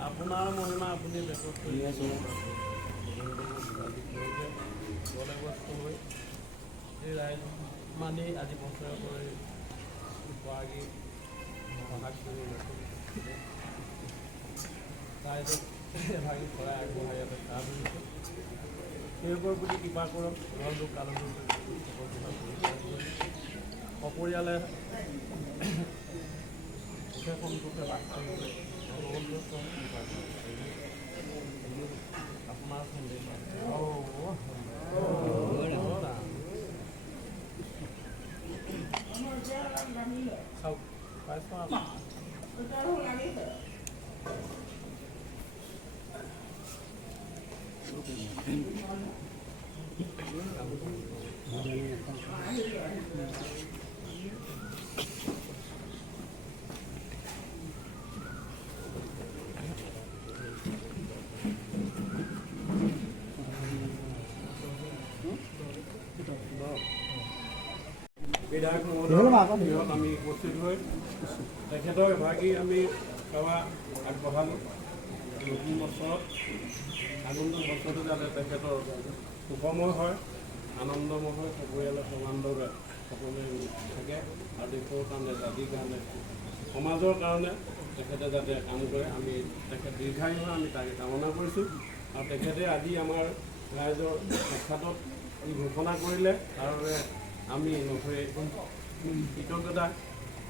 আপোনাৰ মহিমা আপুনি ৰেকৰ্ড কৰি আছে হৈ এই ৰাইজ মানি আজি বছৰ কৰি গৰাকী সহায় কৰি ৰাইজক এভাগি শৰাই আগবঢ়াই ইয়াতে কাম কৰিছে সেইবোৰৰ প্ৰতি কৃপা কৰক ঘৰটো কাললৈ সপৰিয়ালে সন্তোষে বাস কৰিবলৈ আপোনাৰ সন্দেহ চাওক পাইছোঁ বিধায়ক মহোদয়ত আমি উপস্থিত হৈ তেখেতৰ এভাগী আমি সেৱা আগবঢ়ালোঁ নতুন বছৰত আগন্তুক বছৰটো যাতে তেখেতৰ সুখময় হয় আনন্দময় হয় সপৰিয়ালে সমান্তৰে সকলোৱে থাকে আৰু দেশৰ কাৰণে জাতিৰ কাৰণে সমাজৰ কাৰণে তেখেতে যাতে কাম কৰে আমি তেখেত দীৰ্ঘায়ু হয় আমি তাকে কামনা কৰিছোঁ আৰু তেখেতে আজি আমাৰ ৰাইজৰ সাক্ষাতত ই ঘোষণা কৰিলে তাৰ বাবে আমি নথৈ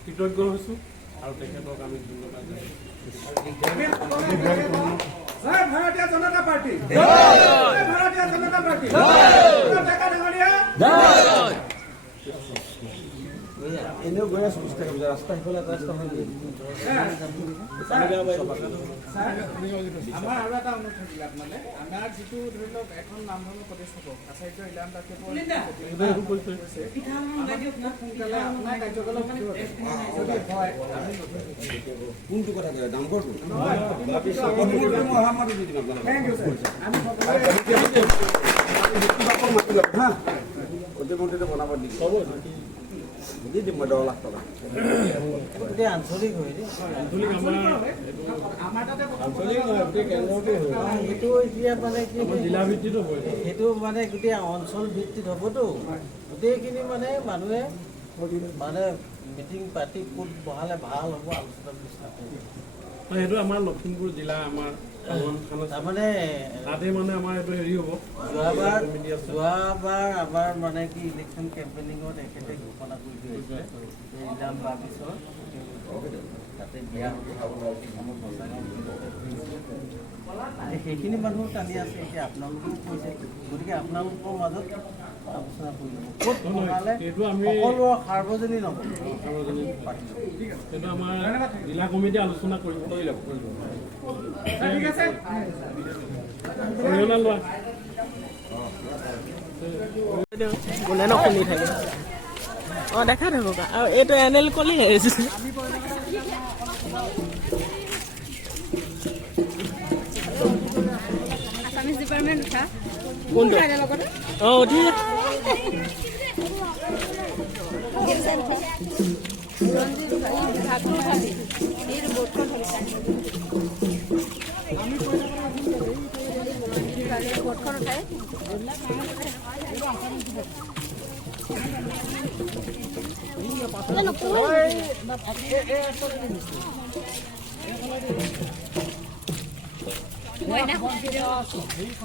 কৃতজ্ঞ হৈছোঁ আৰু তেখেতক আমি ধন্যবাদ ভাৰতীয় জনতা পাৰ্টি এনেও গৈ আছো ৰাস্তা সিফালে এটা ৰাস্তা আমাৰ আৰু এটা অনুৰোধ থাকিলে আপোনালে আমাৰ যিটো ধৰি লওক এখন নামধৰ্ম প্ৰতিষ্ঠাপক আচাৰ্য ইলাম সোনকালে আপোনাৰ কাৰ্যকলাপ কোনটো কথা কয় নামঘৰটো প্ৰতিমন্ত্ৰীটো বনাব দি দিম মই 10 লাখ টকা আঞ্চলিক হয় সেইটো এতিয়া মানে কি জিলা ভিত্তিতো সেইটো মানে গোটেই অঞ্চল ভিত্তিত হ'বতো গোটেইখিনি মানে মানুহে মানে মিটিং পাতি ক'ত বহালে ভাল হ'ব আলোচনা বিলোচনা কৰিব সেইটো আমাৰ লখিমপুৰ জিলা আমাৰ তাৰমানে তাতে মানে আমাৰ এইটো হেৰি হ'ব যোৱাবাৰ আমাৰ মানে কি ইলেকশ্যন কেম্পেইনিঙত এখেতে ঘোষণা কৰি থৈছিলে ইলাম বা পিছত তাতে বিয়া সেইখিনি মানুহ টানি আছে এতিয়া আপোনালোকেও কৈছে গতিকে আপোনালোকৰ মাজত আলোচনা কৰি ল'ব ক'ত বনালে সকলোৰে সাৰ্বজনীন হ'ব সেইটো আমাৰ জিলা কমিটি আলোচনা কৰিব ঠিক আছে কোনে নশুনি থাকে অঁ দেখা থাকক আৰু এইটো এনে কলি আহিছে কোনটো অঁ ঠিক আছে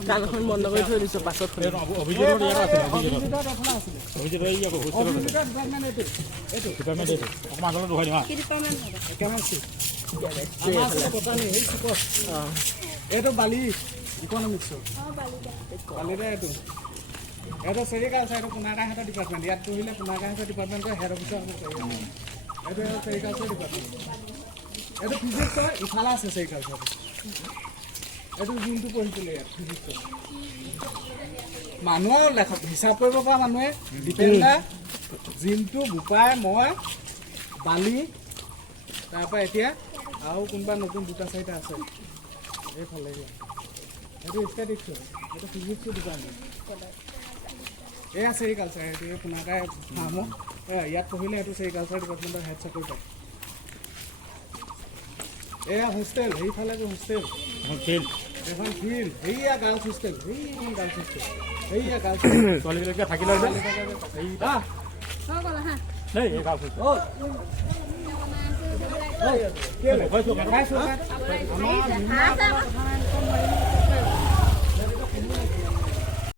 গানখন বন্ধ কৰি থৈ দিছোঁ পাছত শুনিম। এইটো বালি ইকনমিক্স বালিৰে এইটো চেৰিকালচাৰ এইটো পুনাকাহাটৰ ডিপাৰ্টমেণ্ট ইয়াত পঢ়িলে পুনাকাহাটৰ ডিপাৰ্টমেণ্টৰ হেড অফিচাৰ হ'ব পাৰিব এইটো চেৰিকালচাৰ ডিপাৰ্টমেণ্ট এইটো ফিজিক্সৰ ইফালে আছে চেৰিকালচাৰটো এইটো যোনটো পঢ়িছিলে ইয়াত ফিজিক্সৰ মানুহ লেখক হিচাপ কৰিব পৰা মানুহে দীপেন্দা জিন্তু বোপাই মই বালি তাৰপৰা এতিয়া আৰু কোনোবা নতুন দুটা চাৰিটা আছে এইফালে এইটো ষ্টেটিক্স হয় এইটো ফিজিক্সৰ ডিপাৰ্টমেণ্ট এয়া চেৰিকালচাৰ এইটো পুনাকাই ফাৰ্ম ইয়াত পঢ়িলে এইটো চেৰিকালচাৰ ডিপাৰ্টমেণ্টৰ হেড চাকৰি পায় এয়া হোষ্টেল সেইফালে হোষ্টেল এখন ফিল্ড সেইয়া গাৰ্লছ হোষ্টেল সেইখন গাৰ্লছ হোষ্টেল সেইয়া গাৰ্লছ ছোৱালীবিলাকে থাকিলে আমাৰ